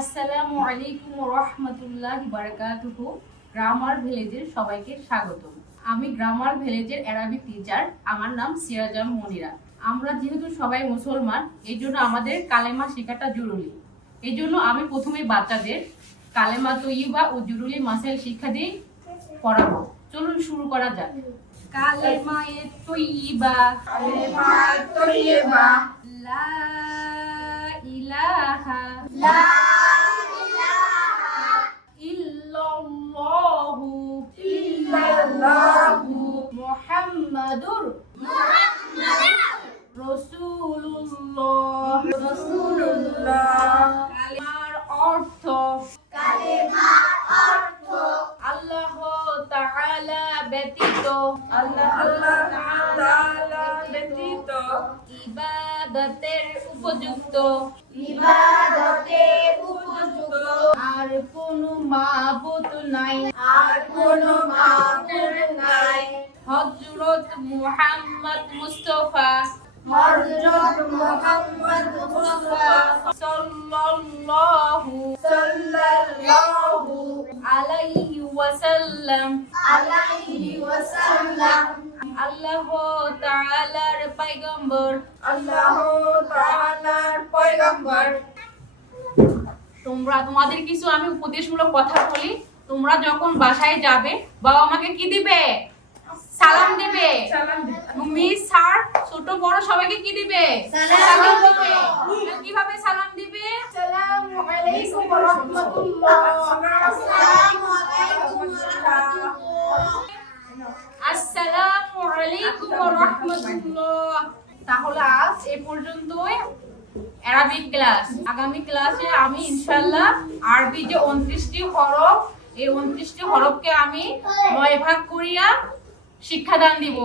আসসালামু আলাইকুম ওয়া রাহমাতুল্লাহি ওয়া বারাকাতুহু। গ্রামার ভিলেজের সবাইকে স্বাগতম। আমি গ্রামার ভিলেজের অ্যারাবিক টিচার, আমার নাম সিরাজাম মনিরা। আমরা যেহেতু সবাই মুসলমান, এই জন্য আমাদের কালেমা শেখাটা জরুরি। এই জন্য আমি প্রথমে বাচ্চাদের কালেমা তৈয়বা ও জরুরি মাসাইল শিক্ষা দিয়ে পড়াবো। চলুন শুরু করা যাক। কালেমায়ে তৈয়বা, কালেমায়ে তৈয়বা, লা ইলাহা ইল্লাল্লাহু মুহাম্মাদুর রাসূলুল্লাহ। কালেমার অর্থ আল্লাহ তাআলা ব্যতীত ইবাদতের উপযুক্ত আর কোনো মাবুদ নাই হযরত মুহাম্মদ মুস্তাফা সাল্লাল্লাহু আলাইহি ওয়াসাল্লাম আল্লাহ তাআলার পয়গম্বর। তোমাদের কিছু আমি উপদেশমূলক কথা বলি। তোমরা যখন বাসায় যাবে, বাবা মাকে কি দিবে? সালাম দিবে। তুমি স্যার ছোট বড় সবাইকে কি দিবে? সালাম দিবে। কিভাবে সালাম দিবে? আসসালামু আলাইকুম ওয়া রাহমাতুল্লাহ। আসসালামু আলাইকুম ওয়া রাহমাতুল্লাহ। তাহলে আজ এ পর্যন্তই অ্যারাবিক ক্লাস। আগামী ক্লাসে আমি ইনশাআল্লাহ আরবি যে 29টি হরফ, এই 29টি হরফকে আমি 9 ভাগ করিয়া শিক্ষাদান দিব।